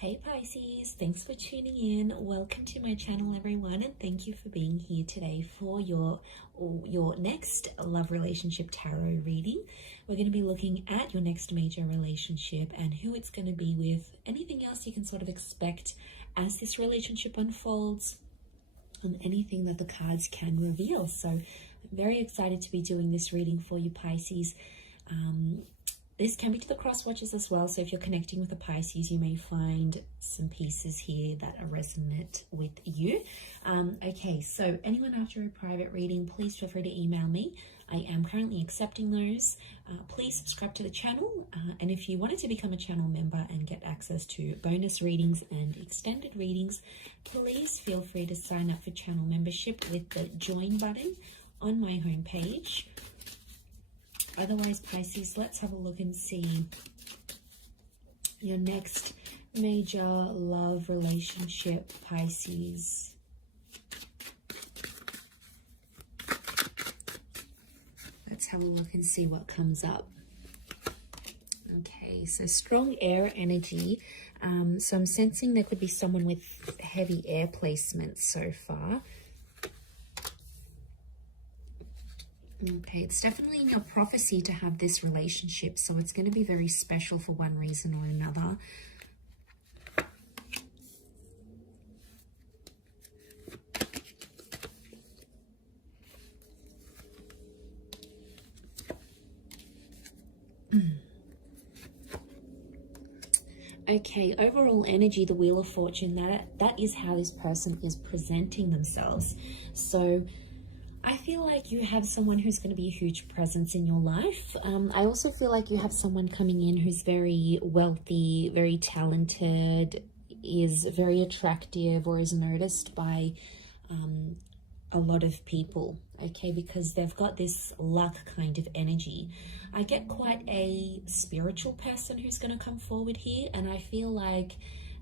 Hey Pisces, thanks for tuning in. Welcome to my channel everyone, and thank you for being here today for your next love relationship tarot reading. We're going to be looking at your next major relationship and who it's going to be with, anything else you can sort of expect as this relationship unfolds, and anything that the cards can reveal. So I'm very excited to be doing this reading for you Pisces. This can be to the cross watchers as well, so if you're connecting with a Pisces, you may find some pieces here that are resonant with you. Okay, so anyone after a private reading, please feel free to email me. I am currently accepting those. Please subscribe to the channel, and if you wanted to become a channel member and get access to bonus readings and extended readings, please feel free to sign up for channel membership with the join button on my homepage. Otherwise, Pisces, let's have a look and see your next major love relationship, Pisces. Let's have a look and see what comes up. Okay, so strong air energy. So I'm sensing there could be someone with heavy air placements so far. Okay, it's definitely in your prophecy to have this relationship, so it's going to be very special for one reason or another. Okay, overall energy, the Wheel of Fortune, that is how this person is presenting themselves. So I feel like you have someone who's going to be a huge presence in your life. I also feel like you have someone coming in who's very wealthy, very talented, is very attractive, or is noticed by a lot of people, okay, because they've got this luck kind of energy. I get quite a spiritual person who's going to come forward here, and I feel like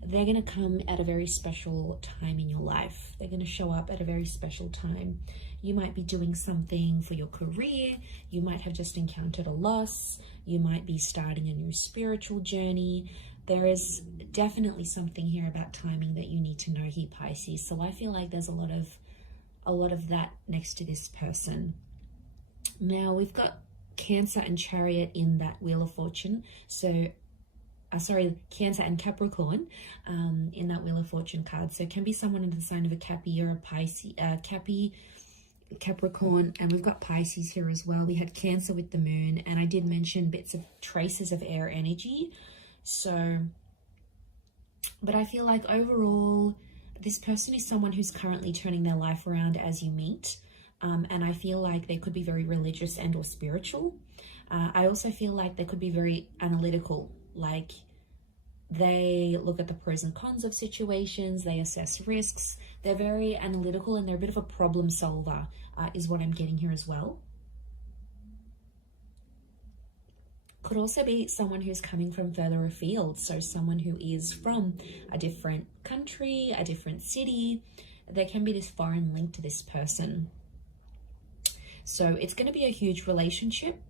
they're going to come at a very special time in your life. They're going to show up at a very special time. You might be doing something for your career. You might have just encountered a loss. You might be starting a new spiritual journey. There is definitely something here about timing that you need to know here, Pisces. So I feel like there's a lot of that next to this person. Now we've got Cancer and Chariot in that Wheel of Fortune. So Cancer and Capricorn in that Wheel of Fortune card. So it can be someone in the sign of a Cappy or a Pisces, Capricorn, and we've got Pisces here as well. We had Cancer with the moon, and I did mention bits of traces of air energy. So, but I feel like overall, this person is someone who's currently turning their life around as you meet. And I feel like they could be very religious and or spiritual. I also feel like they could be very analytical. Like they look at the pros and cons of situations, they assess risks, they're very analytical, and they're a bit of a problem solver, is what I'm getting here as well. Could also be someone who's coming from further afield, so someone who is from a different country, a different city. There can be this foreign link to this person. So it's going to be a huge relationship,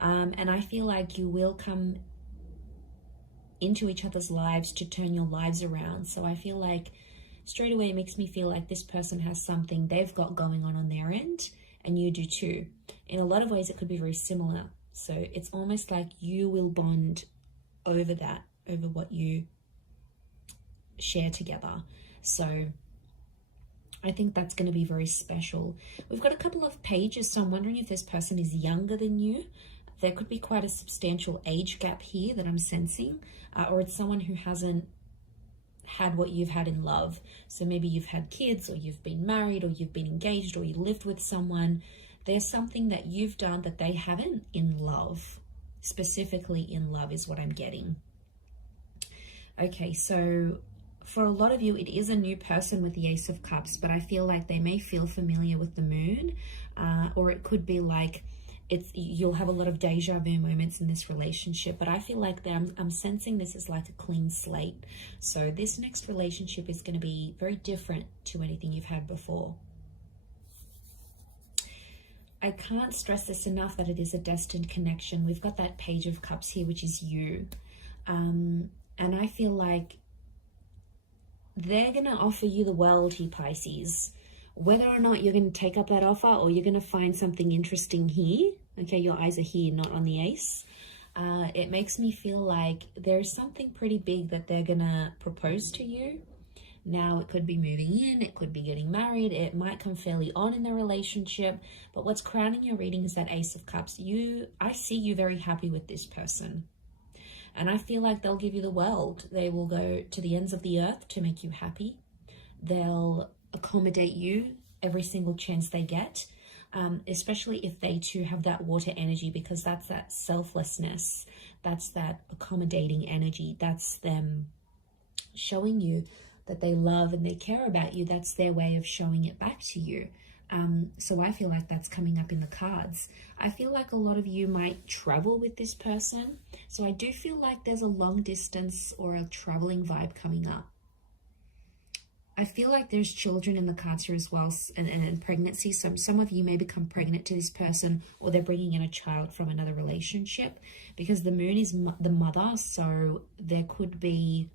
and I feel like you will come into each other's lives to turn your lives around. So I feel like straight away it makes me feel like this person has something they've got going on their end, and you do too. In a lot of ways it could be very similar. So it's almost like you will bond over that, over what you share together. So I think that's going to be very special. We've got a couple of pages, so I'm wondering if this person is younger than you. There could be quite a substantial age gap here that I'm sensing, or it's someone who hasn't had what you've had in love. So maybe you've had kids, or you've been married, or you've been engaged, or you lived with someone. There's something that you've done that they haven't in love. Specifically in love is what I'm getting. Okay, so for a lot of you, it is a new person with the Ace of Cups, but I feel like they may feel familiar with the moon, or it could be like you'll have a lot of deja vu moments in this relationship, but I feel like I'm sensing this is like a clean slate. So this next relationship is going to be very different to anything you've had before. I can't stress this enough that it is a destined connection. We've got that Page of Cups here, which is you. And I feel like they're going to offer you the world here, Pisces. Whether or not you're going to take up that offer or you're going to find something interesting here, okay, your eyes are here, not on the ace. It makes me feel like there's something pretty big that they're going to propose to you. Now, it could be moving in, it could be getting married, it might come fairly on in the relationship, but what's crowning your reading is that Ace of Cups. I see you very happy with this person. And I feel like they'll give you the world. They will go to the ends of the earth to make you happy. They'll accommodate you every single chance they get, especially if they too have that water energy, because that's that selflessness. That's that accommodating energy. That's them showing you that they love and they care about you. That's their way of showing it back to you. So I feel like that's coming up in the cards. I feel like a lot of you might travel with this person. So I do feel like there's a long distance or a traveling vibe coming up. I feel like there's children in the cards here as well, and pregnancy. So some of you may become pregnant to this person, or they're bringing in a child from another relationship, because the moon is the mother. So there could be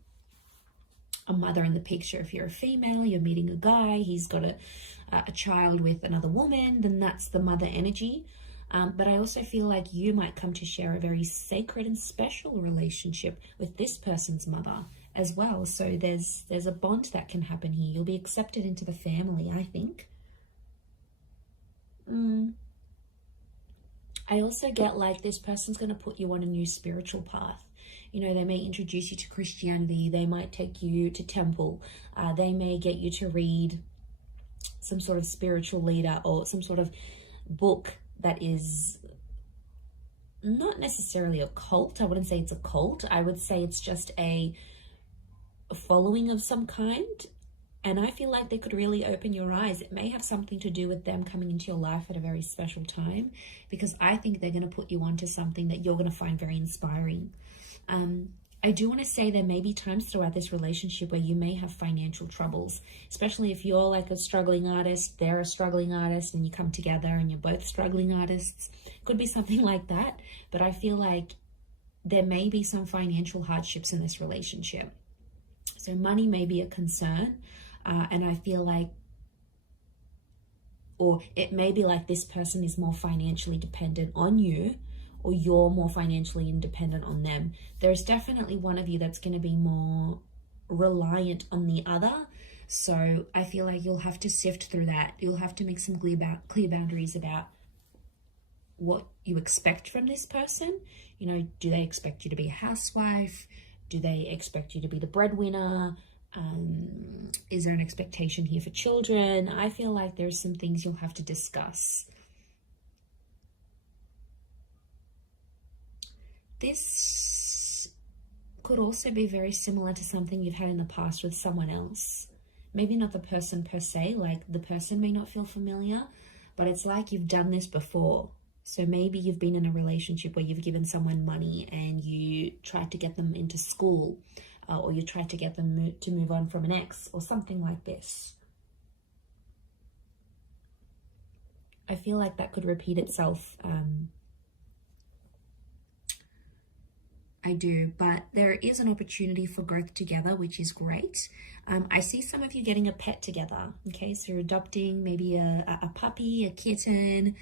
a mother in the picture. If you're a female, you're meeting a guy, he's got a child with another woman, then that's the mother energy. But I also feel like you might come to share a very sacred and special relationship with this person's mother as well. So there's a bond that can happen here. You'll be accepted into the family, I think. I also get like this person's going to put you on a new spiritual path. You know, they may introduce you to Christianity. They might take you to temple. They may get you to read some sort of spiritual leader or some sort of book that is not necessarily a cult. I wouldn't say it's a cult. I would say it's just a following of some kind. And I feel like they could really open your eyes. It may have something to do with them coming into your life at a very special time, because I think they're going to put you onto something that you're going to find very inspiring. I do want to say there may be times throughout this relationship where you may have financial troubles, especially if you're like a struggling artist, they're a struggling artist, and you come together and you're both struggling artists. Could be something like that. But I feel like there may be some financial hardships in this relationship. So money may be a concern. And I feel like, or it may be like this person is more financially dependent on you, or you're more financially independent on them. There's definitely one of you that's going to be more reliant on the other. So I feel like you'll have to sift through that. You'll have to make some clear boundaries about what you expect from this person. You know, do they expect you to be a housewife? Do they expect you to be the breadwinner? Is there an expectation here for children? I feel like there's some things you'll have to discuss. This could also be very similar to something you've had in the past with someone else. Maybe not the person per se, like the person may not feel familiar, but it's like you've done this before. So maybe you've been in a relationship where you've given someone money and you tried to get them into school, or you tried to get them to move on from an ex, or something like this. I feel like that could repeat itself. I do, but there is an opportunity for growth together, which is great. I see some of you getting a pet together. Okay, so you're adopting maybe a puppy, a kitten,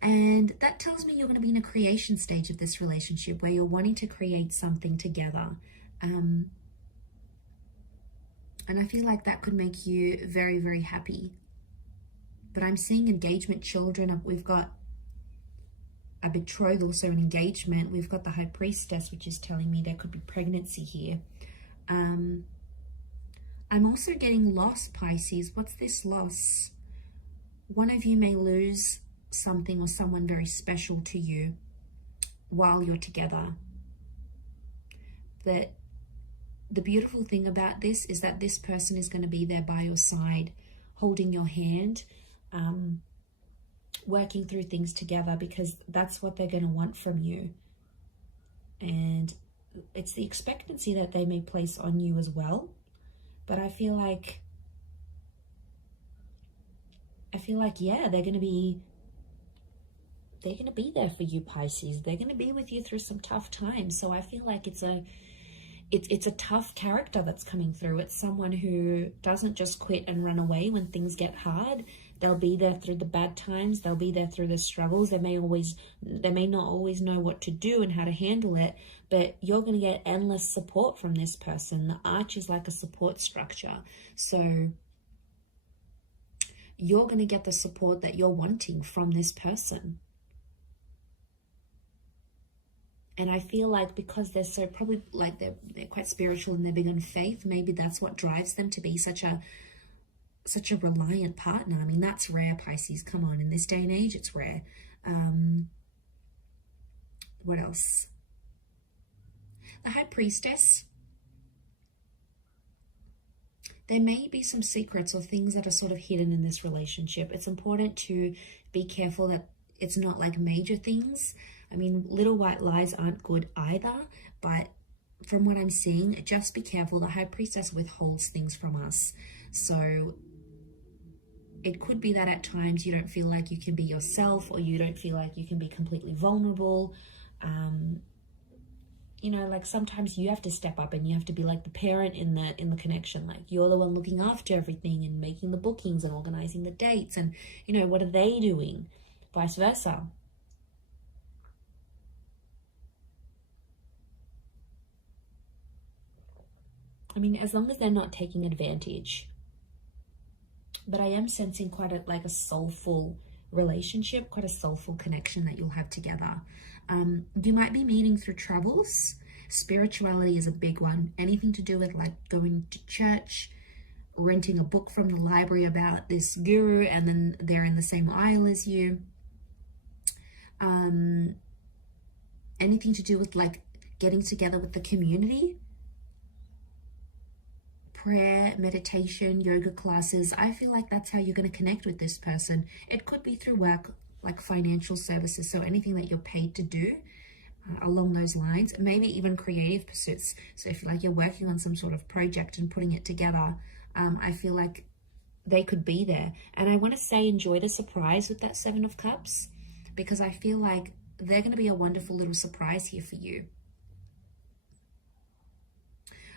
and that tells me you're going to be in a creation stage of this relationship where you're wanting to create something together. And I feel like that could make you very, very happy. But I'm seeing engagement, children. We've got a betrothal, so an engagement. We've got the High Priestess, which is telling me there could be pregnancy here. I'm also getting loss, Pisces. What's this loss? One of you may lose something or someone very special to you while you're together. But the beautiful thing about this is that this person is going to be there by your side, holding your hand, working through things together, because that's what they're going to want from you. And it's the expectancy that they may place on you as well. But I feel like, yeah, they're going to be there for you, Pisces. They're going to be with you through some tough times. So I feel like it's it's a tough character that's coming through. It's someone who doesn't just quit and run away when things get hard. They'll be there through the bad times. They'll be there through the struggles. They may not always know what to do and how to handle it, but you're going to get endless support from this person. The arch is like a support structure. So you're going to get the support that you're wanting from this person. And I feel like because they're so probably like they're quite spiritual and they're big on faith, maybe that's what drives them to be such a reliant partner. I mean, that's rare, Pisces. Come on, in this day and age, it's rare. What else? The High Priestess. There may be some secrets or things that are sort of hidden in this relationship. It's important to be careful that it's not like major things. I mean, little white lies aren't good either, but from what I'm seeing, just be careful. The High Priestess withholds things from us. So it could be that at times you don't feel like you can be yourself, or you don't feel like you can be completely vulnerable. You know, like sometimes you have to step up and you have to be like the parent in the connection. Like you're the one looking after everything and making the bookings and organizing the dates. And, you know, what are they doing? Vice versa. I mean, as long as they're not taking advantage. But I am sensing quite a soulful relationship, quite a soulful connection that you'll have together. You might be meeting through travels. Spirituality is a big one. Anything to do with like going to church, renting a book from the library about this guru, and then they're in the same aisle as you. Anything to do with like getting together with the community. Prayer, meditation, yoga classes. I feel like that's how you're going to connect with this person. It could be through work, like financial services. So anything that you're paid to do along those lines, maybe even creative pursuits. So if like you're working on some sort of project and putting it together, I feel like they could be there. And I want to say enjoy the surprise with that Seven of Cups, because I feel like they're going to be a wonderful little surprise here for you.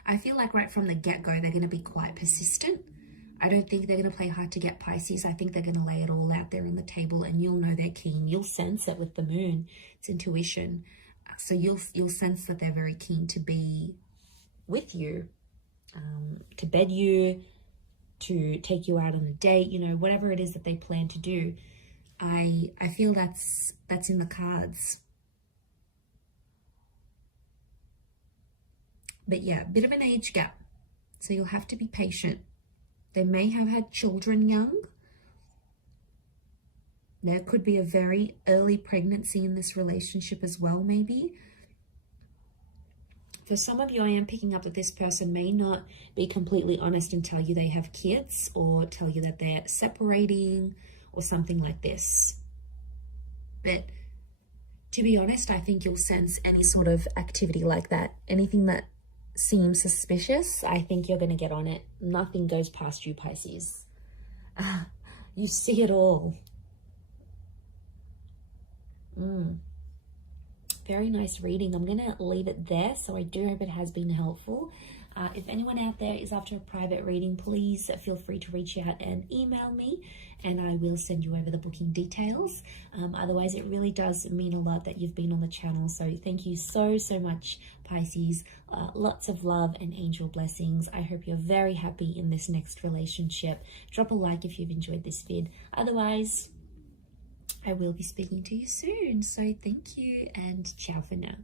I feel like right from the get-go, they're going to be quite persistent. I don't think they're going to play hard to get, Pisces. I think they're going to lay it all out there on the table, and you'll know they're keen. You'll sense it with the moon. It's intuition. So you'll sense that they're very keen to be with you, to bed you, to take you out on a date, you know, whatever it is that they plan to do. I feel that's in the cards. But yeah, a bit of an age gap. So you'll have to be patient. They may have had children young. There could be a very early pregnancy in this relationship as well, maybe. For some of you, I am picking up that this person may not be completely honest and tell you they have kids, or tell you that they're separating or something like this. But to be honest, I think you'll sense any sort of activity like that. Anything that seems suspicious, I think you're going to get on it. Nothing goes past you, Pisces. You see it all. Very nice reading. I'm going to leave it there. So I do hope it has been helpful. If anyone out there is after a private reading, please feel free to reach out and email me, and I will send you over the booking details. Otherwise, it really does mean a lot that you've been on the channel. So thank you so much, Pisces. Lots of love and angel blessings. I hope you're very happy in this next relationship. Drop a like if you've enjoyed this vid. Otherwise, I will be speaking to you soon. So thank you, and ciao for now.